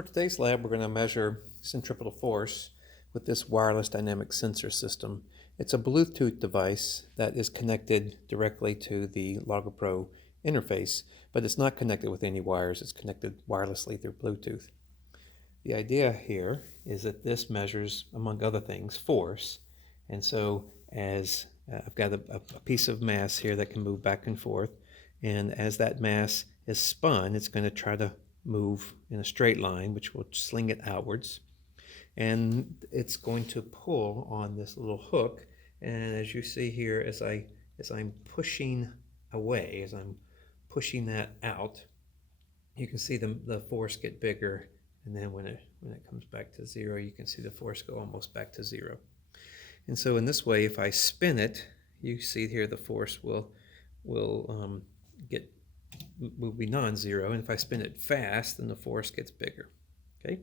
For today's lab, we're going to measure centripetal force with this wireless dynamic sensor system. It's a Bluetooth device that is connected directly to the LogoPro interface, but it's not connected with any wires. It's connected wirelessly through Bluetooth. The idea here is that this measures, among other things, force. And so as I've got a piece of mass here that can move back and forth, and as that mass is spun, it's going to try to move in a straight line, which will sling it outwards. And it's going to pull on this little hook. And as you see here, as I'm pushing away, as I'm pushing that out, you can see the force get bigger. And then when it comes back to zero, you can see the force go almost back to zero. And so in this way, if I spin it, you see here the force will be non-zero, and if I spin it fast, then the force gets bigger. Okay,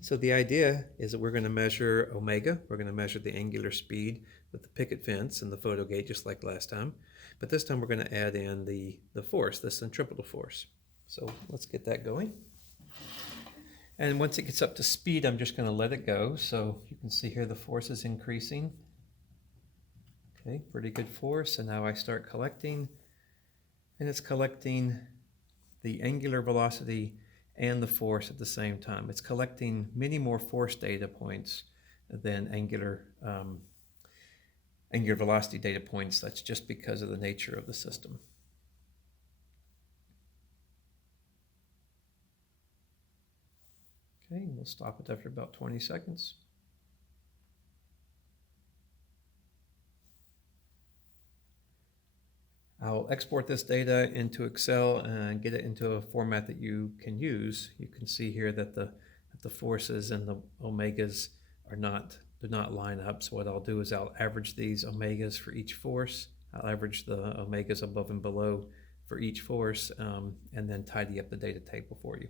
so the idea is that we're going to measure omega. We're going to measure the angular speed with the picket fence and the photo gate, just like last time. But this time we're going to add in the force, the centripetal force. So let's get that going. And once it gets up to speed, I'm just going to let it go. So you can see here the force is increasing. Okay, pretty good force. And now I start collecting. And it's collecting the angular velocity and the force at the same time. It's collecting many more force data points than angular velocity data points. That's just because of the nature of the system. Okay, we'll stop it after about 20 seconds. I'll export this data into Excel and get it into a format that you can use. You can see here that the forces and the omegas do not line up. So what I'll do is I'll average these omegas for each force. I'll average the omegas above and below for each force, and then tidy up the data table for you.